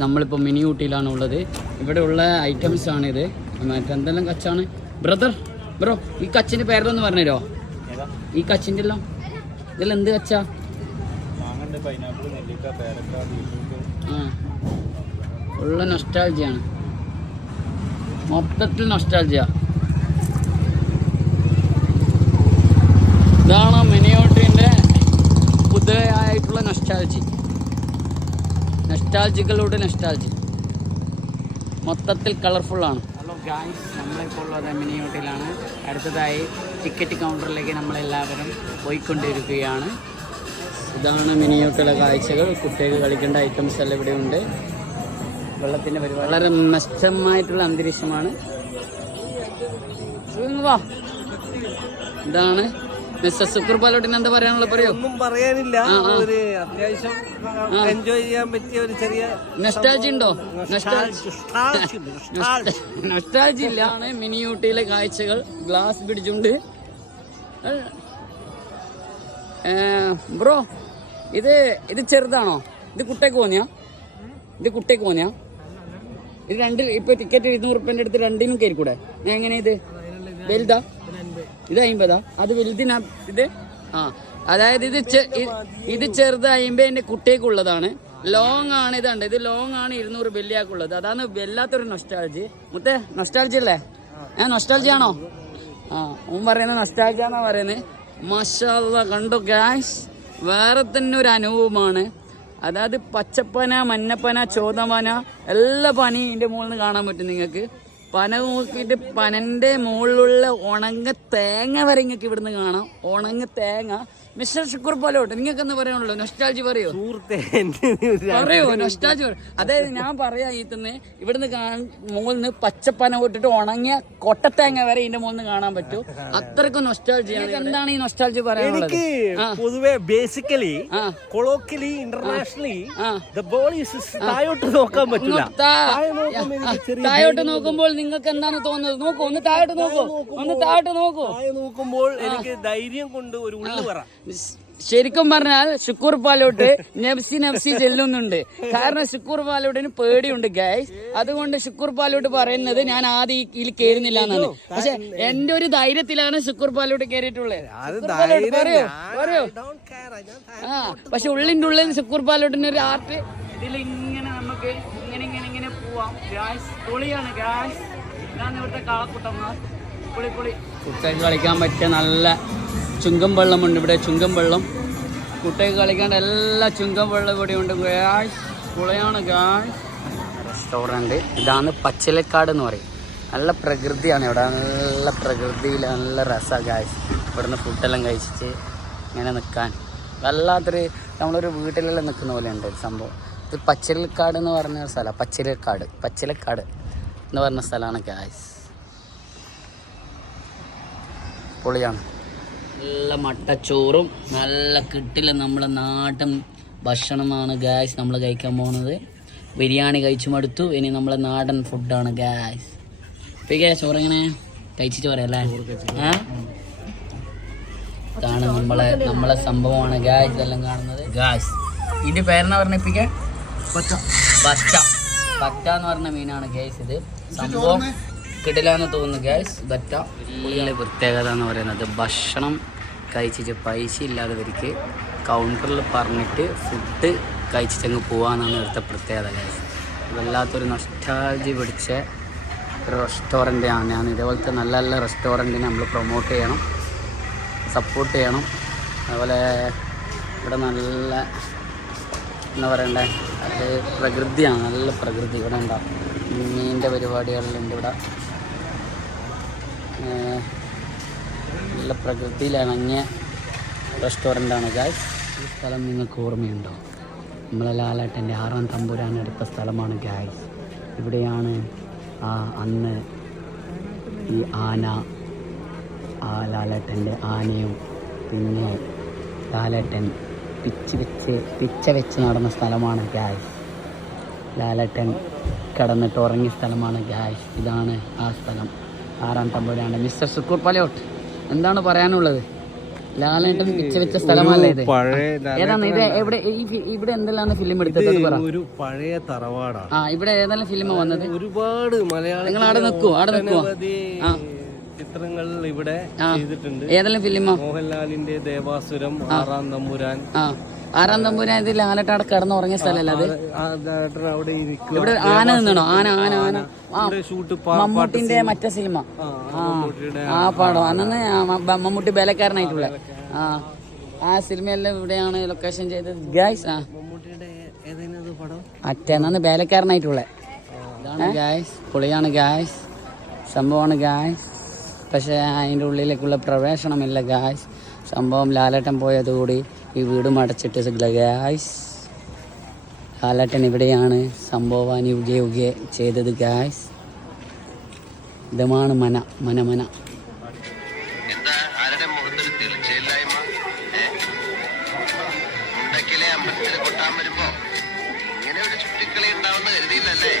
നമ്മളിപ്പോൾ മിനി ഊട്ടിയിലാണ് ഉള്ളത് ഇവിടെ ഉള്ള ഐറ്റംസ് ആണ് ഇത് മറ്റെന്തെല്ലാം കച്ചാണ്? ബ്രദർ ബ്രോ ഈ കച്ചിന്റെ പേരൊന്ന് പറഞ്ഞുതരോ ഈ കച്ചിന്റെ എല്ലാം? ഇതെല്ലാം എന്ത് കച്ചാ? ഉള്ള നൊസ്റ്റാൾജിയാണ് മൊത്തത്തിൽ നൊസ്റ്റാൾജിയ ഇതാണ് നൊസ്റ്റാൾജികളുടെ നെസ്റ്റാൾജി മൊത്തത്തിൽ കളർഫുള്ളാണ് ഹലോ ഗായ്സ് നമ്മളിപ്പോൾ ഉള്ളത് മിനി ഹോട്ടലാണ് അടുത്തതായി ടിക്കറ്റ് കൗണ്ടറിലേക്ക് നമ്മളെല്ലാവരും പോയിക്കൊണ്ടിരിക്കുകയാണ്. ഇതാണ് മിനി ഹോട്ടലെ കാഴ്ചകൾ. കുട്ടികൾ കളിക്കേണ്ട ഐറ്റംസ് എല്ലാം ഇവിടെ ഉണ്ട്. വെള്ളത്തിന്റെ പരിപാടി. വളരെ മെച്ചമായിട്ടുള്ള അന്തരീക്ഷമാണ്. ഇതാണ് എന്താ പറയാനുള്ളത് പറയോ. ഒന്നും പറയാനില്ല. ഒരു അത്യാവശ്യം എൻജോയ് ചെയ്യാൻ പറ്റിയ ഒരു ചെറിയ നെസ്റ്റാൾജി ഉണ്ടോ. നൊസ്റ്റാൾജി ഇല്ല ആണ് മിനി ഊട്ടിയിലെ കാഴ്ചകൾ. ഗ്ലാസ് പിടിച്ചുണ്ട് ബ്രോ ഇത് ഇത് ചെറുതാണോ? ഇത് കുട്ടേക്ക് പോന്നിയാ? ഇത് കുട്ടേക്ക് പോന്നിയാ? ഇത് രണ്ടിൽ ഇപ്പൊ ടിക്കറ്റ് ഇരുന്നൂറ് റുപ്യന്റെ അടുത്ത് രണ്ടിനും കയറിക്കൂടെ എങ്ങനെ ഇത്? വലുതാ? ഇത് അയിമ്പതാ? അത് വലുതിനാ ഇത് ആ. അതായത് ഇത് ഇത് ചെറുത് അമ്പതിന്റെ കുട്ടിയേക്കുള്ളതാണ്. ലോങ് ആണ് ഇതുണ്ട് ഇത് ലോങ് ആണ് ഇരുന്നൂറ് ബെല്ലിയാക്കുള്ളത് അതാണ് വല്ലാത്തൊരു നൊസ്റ്റാൾജി മുത്തേ നൊസ്റ്റാൾജി അല്ലേ? ഏ നൊസ്റ്റാൾജി ആണോ? ആ ഓൻ പറയുന്നത് നൊസ്റ്റാൾജി ആണോ പറയുന്നത് മഷാല്ല കണ്ടു ഗ്യാസ് വേറെ തന്നെ ഒരു അനുഭവമാണ്. അതായത് പച്ചപ്പന മഞ്ഞപ്പന ചോതപന എല്ലാ പനിയും ഇതിന്റെ മുകളിൽ നിന്ന് കാണാൻ പറ്റും നിങ്ങൾക്ക്. പന നോക്കിയിട്ട് പനന്റെ മുകളിലുള്ള ഉണങ്ങ തേങ്ങ വരെ ഇങ്ങക്ക് ഇവിടുന്ന് കാണാം. ഉണങ്ങ തേങ്ങ. മിസ്റ്റർ ഷുക്കൂർ പോലോട്ട്. നിങ്ങൾക്ക് എന്ന് പറയാനുള്ളൂ നൊസ്റ്റാൾജി പറയോ? പറയോ നൊസ്റ്റാൾജി പറ അതായത് ഞാൻ പറയാ ഈ തന്നെ ഇവിടുന്ന് മുകളിൽ നിന്ന് പച്ചപ്പന വിട്ടിട്ട് ഉണങ്ങിയ കൊട്ടത്തേങ്ങ വരെ ഇതിന്റെ മുകളിൽ നിന്ന് കാണാൻ പറ്റൂ. അത്രക്കും നൊസ്റ്റാൾജി എന്താണ് ഈ നൊസ്റ്റാൾജി പറയാനുള്ളത്. പൊതുവെ basically. Colloquially internationally the ball is താഴോട്ട് നോക്കാൻ പറ്റില്ല താഴോട്ട് നോക്കുമ്പോൾ നിങ്ങൾക്ക് എന്താണ് തോന്നുന്നത്? നോക്കൂ ഒന്ന് താഴോട്ട് നോക്കൂ. ഒന്ന് താഴോട്ട് നോക്കൂ. നോക്കുമ്പോൾ എനിക്ക് ധൈര്യം കൊണ്ട് ഒരു ഉള്ളു പറ ശരിക്കും പറഞ്ഞാൽ ഷുക്കൂർ പാലോട്ട് നെഫ്സി നെഫ്സി ചെല്ലുന്നുണ്ട്. കാരണം ഷുക്കൂർ പാലോട്ടിന് പേടിയുണ്ട് ഗൈസ് അതുകൊണ്ട് ഷുക്കൂർ പാലോട്ട് പറയുന്നത് ഞാൻ ആദ്യം ഈ- ഇതിൽ കയറുന്നില്ല എന്നാണ് പക്ഷെ എന്റെ ഒരു ധൈര്യത്തിലാണ് ഷുക്കൂർ പാലോട്ട് കയറിയിട്ടുള്ളത് പറയോ പറയോ. ആ പക്ഷെ ഉള്ളിന്റെ ഉള്ളിൽ ഷുക്കൂർ പാലോട്ടിന് ഒരു ആർട്ട് ഇതിൽ ഇങ്ങനെ നമുക്ക് ഇങ്ങനെ ഇങ്ങനെ ഇങ്ങനെ പോവാം ഗായ്സ് പൊളിയാണ് ഗായ്സ് ഞാൻ ഇവിടുത്തെ കളക്കൂട്ടം പൊളി പൊളി. കുട്ടികൾക്ക് കളിക്കാൻ പറ്റിയ നല്ല ചുങ്കം വെള്ളമുണ്ട്. ഇവിടെ ചുങ്കം വെള്ളം. കുട്ടികൾക്ക് കളിക്കേണ്ട എല്ലാ ചുങ്കം വെള്ളം ഇവിടെ ഉണ്ട്. ഗായ്സ് പൊളിയാണ് റെസ്റ്റോറന്റ് ഇതാണ് പച്ചിലക്കാട് എന്ന് പറയും. നല്ല പ്രകൃതിയാണ് ഇവിടെ. നല്ല പ്രകൃതിയിൽ നല്ല രസമാണ് ഗായ്സ് ഇവിടുന്ന് ഫുഡെല്ലാം കഴിച്ചിട്ട് ഇങ്ങനെ നിൽക്കാൻ വല്ലാത്തൊരു നമ്മളൊരു വീട്ടിലെല്ലാം നിൽക്കുന്ന പോലെയുണ്ട് സംഭവം. ഇത് പച്ചിലക്കാട് എന്ന് പറഞ്ഞ സ്ഥലമാണ് സ്ഥലം. പച്ചിലക്കാട്. പച്ചിലക്കാട് എന്ന് പറഞ്ഞ സ്ഥലമാണ് ഗായ്സ് പൊളിയാണ്. നല്ല മട്ടച്ചോറും നല്ല കിട്ടില്ല നമ്മുടെ നാട്ടൻ ഭക്ഷണമാണ് ഗായ്സ് നമ്മൾ കഴിക്കാൻ പോകുന്നത് ബിരിയാണി കഴിച്ചു മടുത്തു ഇനി നമ്മളെ നാടൻ ഫുഡാണ് ഗായ്സ് ചോറ് എങ്ങനെ കഴിച്ചിട്ട് പറയാല്ലേ? ഇതാണ് നമ്മളെ നമ്മളെ സംഭവമാണ് ഗായ്സ് ഇതെല്ലാം കാണുന്നത്. ഗായ്സ് ഇതിന്റെ പേരെന്നാ പറഞ്ഞ ഇപ്പിക്ക? പച്ച. പറ്റ എന്ന് പറഞ്ഞ മീനാണ് ഗായ്സ് ഇത്. സംഭവം കിടിലാന്ന് തോന്നുന്നു ഗ്യാസ് ബറ്റ വലിയ പ്രത്യേകത എന്ന് പറയുന്നത് ഭക്ഷണം കഴിച്ചിട്ട് പൈസ ഇല്ലാത്തവർക്ക് കൗണ്ടറിൽ പറഞ്ഞിട്ട് ഫുഡ് കഴിച്ചിട്ട് അങ്ങ് പോകാന്നാണ് ഇവിടുത്തെ പ്രത്യേകത ഗ്യാസ് വല്ലാത്തൊരു നഷ്ടാജി പിടിച്ച ഒരു റെസ്റ്റോറന്റ് ആണ്. ഞാൻ ഇതേപോലത്തെ നല്ല നല്ല റെസ്റ്റോറന്റിനെ നമ്മൾ പ്രൊമോട്ട് ചെയ്യണം സപ്പോർട്ട് ചെയ്യണം. അതുപോലെ ഇവിടെ നല്ല എന്താ പറയണ്ടേ? അത് പ്രകൃതിയാണ്. നല്ല പ്രകൃതി. ഇവിടെ ഉണ്ടാവും മീനിന്റെ പരിപാടികളിലുണ്ട് ഇവിടെ. നല്ല പ്രകൃതിയിൽ ഇണങ്ങിയ റെസ്റ്റോറന്റാണ് ഗായ്സ്. ഈ സ്ഥലം നിങ്ങൾക്ക് ഓർമ്മയുണ്ടോ? നമ്മളെ ലാലേട്ടന്റെ ആറാം തമ്പുരാൻ എടുത്ത സ്ഥലമാണ് ഗായ്സ്. ഇവിടെയാണ് ആ അന്ന് ഈ ആന ആ ലാലേട്ടന്റെ ആനയും പിന്നെ ലാലേട്ടൻ പിച്ച് വെച്ച് പിച്ച വെച്ച് നടന്ന സ്ഥലമാണ് ഗായ്സ്. ലാലേട്ടൻ കിടന്നിട്ട് ഉറങ്ങിയ സ്ഥലമാണ് ഗായ്സ്. ഇതാണ് ആ സ്ഥലം. ആറാം തമ്പുരാണ് മിസ്റ്റർ സുക്കൂർ പലയോട്ട് എന്താണ് പറയാനുള്ളത്? ലാലേട്ടൻ പിച്ച വെച്ച സ്ഥലമല്ലേ ഇത്? പഴയ ഏതാണ് ഇത് എവിടെ ഇവിടെ എന്തെല്ലാം ഫിലിം എടുത്തത്? ഒരു പഴയ തറവാടാണ്. ആ ഇവിടെ ഏതെല്ലാം ഫിലിം വന്നത്? ഒരുപാട് മലയാളം നിങ്ങൾ അവിടെ നിൽക്കുവോ അവിടെ നിൽക്കുവോ ആ. ചിത്രങ്ങൾ ഇവിടെ ചെയ്തിട്ടുണ്ട്. ഏതെല്ലാം ഫിലിമോ മോഹൻലാലിന്റെ ദേവാസുരം ആറാം തമ്പുരാൻ ആറാം തമ്പൂരാൻ ഇത് ലാലേട്ടൻ അവിടെ കിടന്ന് ഉറങ്ങിയ സ്ഥലമല്ല അത് ഇവിടെ ആന നിന്നണോ? ആന ആന ആന. മമ്മൂട്ടിന്റെ മറ്റേ സിനിമ. ആ, പടം? അന്നെ മമ്മൂട്ടി ബലക്കാരനായിട്ടുള്ള ആ ആ സിനിമയെല്ലാം ഇവിടെയാണ് ലൊക്കേഷൻ ചെയ്തത്. ഗായ്സ് ആ. അറ്റേന്നാണ് ബേലക്കാരനായിട്ടുള്ള ഇതാണ് ഗായ്സ് പൊളിയാണ് ഗായ്സ് സംഭവമാണ് ഗായ്സ് പക്ഷേ അതിന്റെ ഉള്ളിലേക്കുള്ള പ്രവേശനമില്ല ഗായ്സ് സംഭവം ലാലേട്ടൻ പോയതുകൂടി ഈ വീട് മടച്ചിട്ട് ഗായ്സ് ലാലേട്ടൻ ഇവിടെയാണ് സംഭവാനി ഉകെ ഉകെ ചെയ്തത് ഗായ്സ് ഇതമാണ് മന മന മന. ഇങ്ങനെ ഒരു ചുറ്റിക്കളി ഉണ്ടാവുന്ന കരുതിയില്ലല്ലേ?